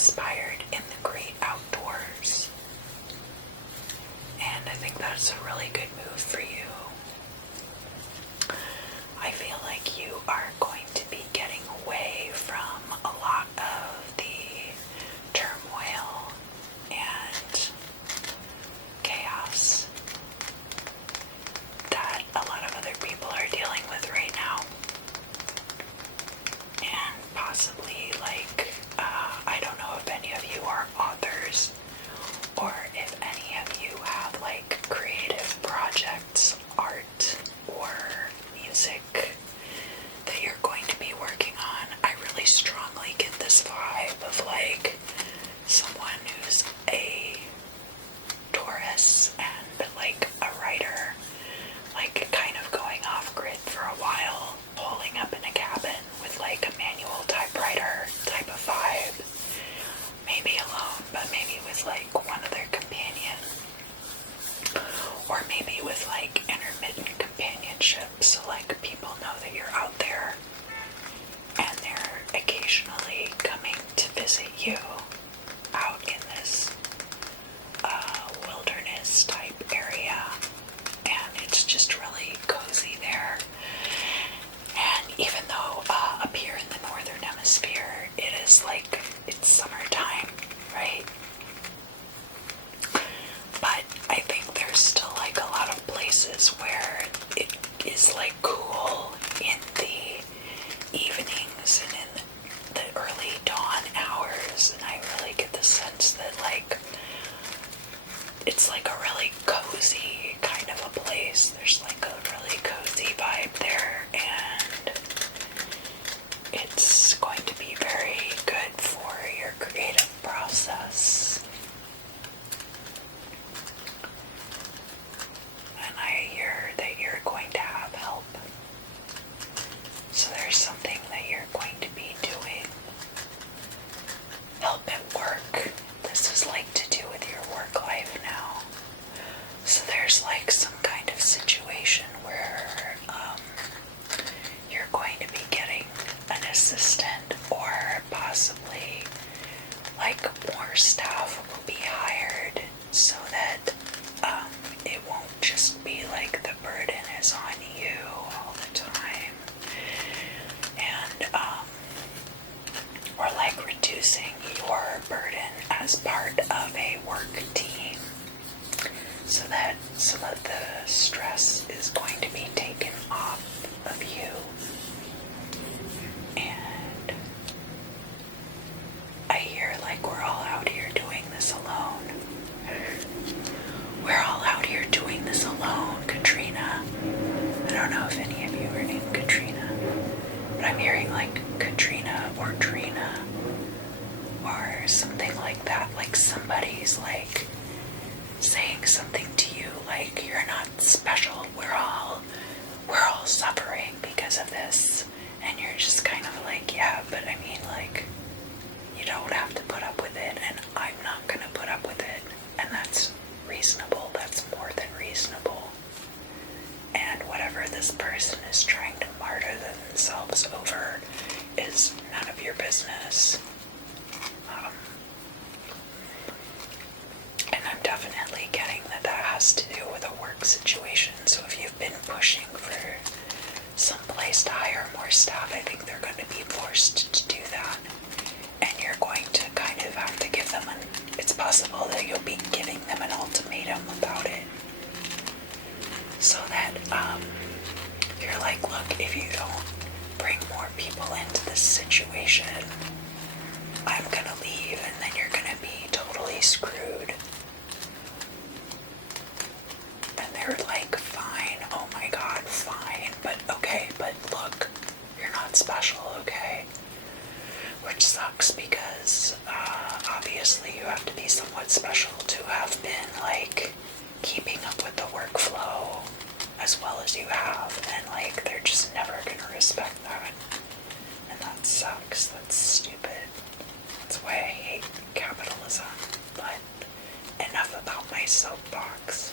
inspired in the great outdoors. And I think that's a really good move for you. I feel like you are going to be getting away from a lot of the turmoil and chaos that a lot of other people are dealing with right now. And possibly, like, I don't know if any of you are authors, or if any of you have, like, creative projects, art, or music that you're going to be working on. I really strongly get this vibe of, like, someone who's a taurus and, like, a writer, like, kind of going off grid for a while, holing up in a cabin with, like, a manual typewriter type of vibe. Maybe alone, but maybe with, like, one other companion. Or maybe with, like, intermittent companionship, so, like, people know that you're out there and they're occasionally coming to visit you out in this wilderness type area, and it's just really cozy there. And even though up here in the northern hemisphere it is like, it's summertime, right? But I think there's still, like, a lot of places where it is, like, cool in the evenings and in the early dawn hours, and I really get the sense that, like, it's like a really cozy kind of a place. There's, like, a really cozy vibe there, and it's going to be very good for your creative process. And I hear that you're going to have help. So there's something that you're going to be doing. Help at work. This is, like, to do with your work life now. So there's, like, some kind of situation where you're going to be getting an assistant, or possibly, like, more staff will be hired, so that it won't just be like the burden is on you all the time. And or, like, reducing your burden as part of a work team, so that the stress is going to be taken off of you. And I hear, like, we're all out here doing this alone. We're all out here doing this alone, Katrina. I don't know if any of you are named Katrina, but I'm hearing, like, Katrina or Trina or something like that. Like, somebody's, like, saying something to you, like, you're not special. We're all suffering because of this. And you're just kind of like, yeah, but I mean, like, you don't have to put up with it, and I'm not gonna put up with it. And that's reasonable. That's more than reasonable. And whatever this person is trying to martyr themselves over is none of your business. And I'm definitely getting that has to do with a work situation. So if you've been pushing for some place to hire more staff, I think they're going to be forced to do that. And you're going to kind of have to give them it's possible that you'll be giving them an ultimatum about it. So that you're like, look, if you don't bring more people into this situation, I'm gonna leave, and then you're gonna be totally screwed. And they're like, fine, oh my god, fine, but okay, but look, you're not special, okay? Which sucks, because obviously you have to be somewhat special to have been, like, keeping up with the workflow as well as you have, and, like, they're just never gonna respect that. And that sucks. That's stupid. That's why I hate capitalism. But enough about my soapbox.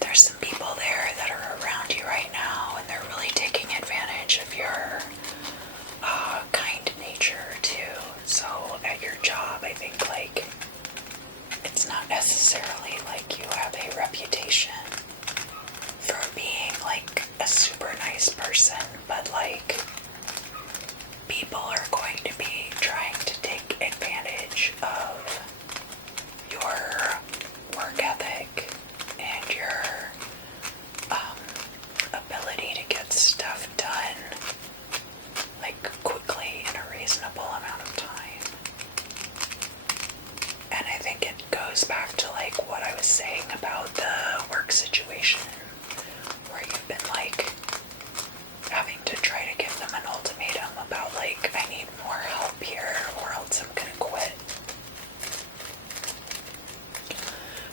There's some people there that are around you right now, and they're really taking advantage of your people are going to be trying to take advantage of your work ethic and your ability to get stuff done like quickly in a reasonable amount of time. And I think it goes back to like what I was saying about the work situation, where you've been like having to try to give them an ultimatum about like, I need more help here or else I'm gonna quit.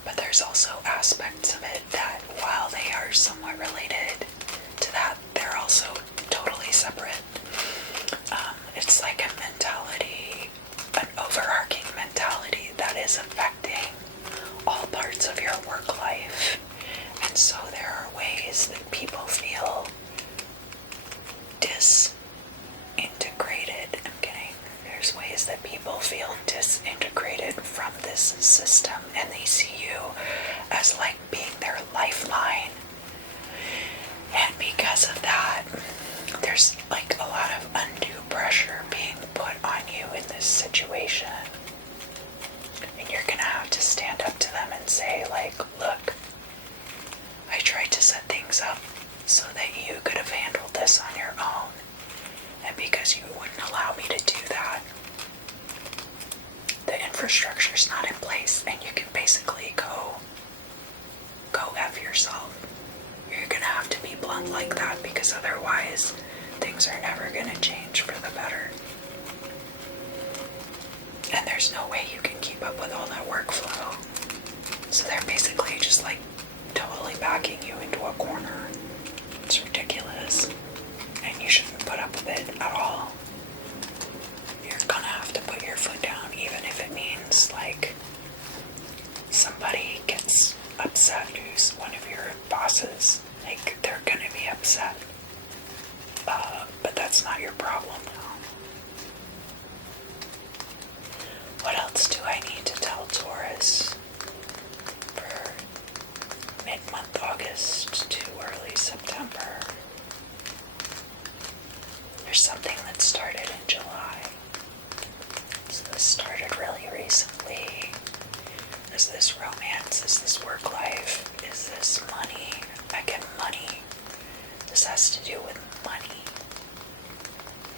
But there's also aspects of it that, while they are somewhat related to that, they're also totally separate. It's like a mentality, an overarching mentality that is affecting all parts of your work life. And so there are ways that people feel disintegrated. There's ways that people feel disintegrated from this system, and they see you as like being their lifeline. And because of that, there's like a lot of undue pressure being put on you in this situation. And you're gonna have to stand up to them and say like, look, I tried to set things up so that you could have handled this on your own. And because you wouldn't allow me to do that, the infrastructure's not in place, and you can basically go F yourself. You're gonna have to be blunt like that, because otherwise things are never gonna change for the better. And there's no way you can keep up with all that workflow. So they're basically just like totally backing you into a corner. It's ridiculous. And you shouldn't put up with it at all. You're gonna have to put your foot down, even if it means like somebody gets upset who's one of your bosses. Like, they're gonna be upset. But that's not your problem now. What else do I need to tell Taurus for mid-month August to early September? There's something that started in July. So this started really recently. Is this romance? Is this work life? Is this money? Again, money. This has to do with money.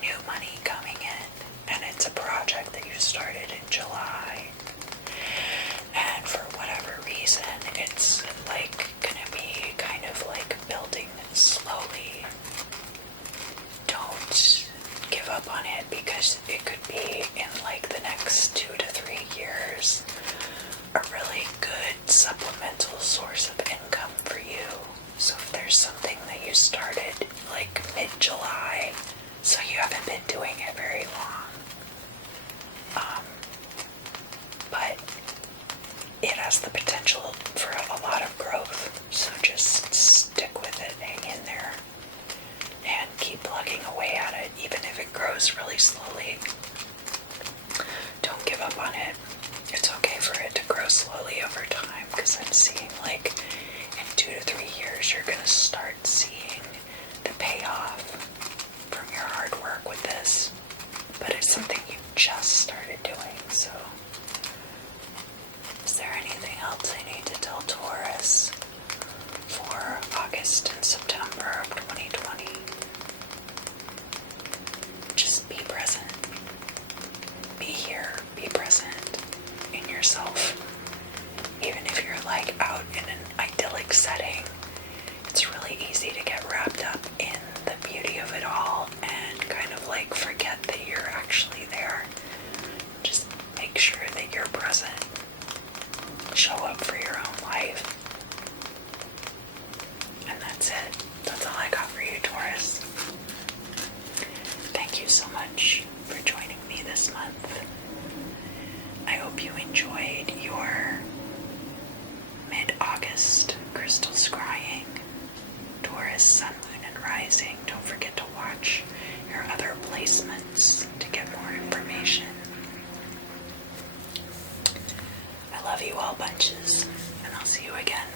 New money coming in. And it's a project that you started in July. And for whatever reason, it's like gonna be kind of like building slowly. Don't give up on it, because it could be in like the next 2 to 3 years a really good supplemental source of income for you. So if there's something that you started like mid-July, so you haven't been doing it very long, but it has the potential for a lot of growth, so just stick with it, hang in there, and keep plugging away at it, even if it grows really slowly. Don't give up on it. It's okay for it to grow slowly over time, because I'm seeing like in 2 to 3 years you're gonna start seeing the payoff from your hard work with this. But it's something you just started doing, so is there anything else I need to tell Taurus for August and September of 2020? Just be present. Be here. Be present in yourself. Even if you're like out in an idyllic setting, it's really easy to get wrapped up in the beauty of it all and kind of like forget that you're actually there. Just make sure that you're present. Show up for your own life. And that's it. That's all I got for you, Taurus. Thank you so much for joining me this month. I hope you enjoyed your mid-August crystal scrying. Taurus, Sun, Moon, and Rising. Don't forget to watch your other placements to get more information. I love you all bunches, and I'll see you again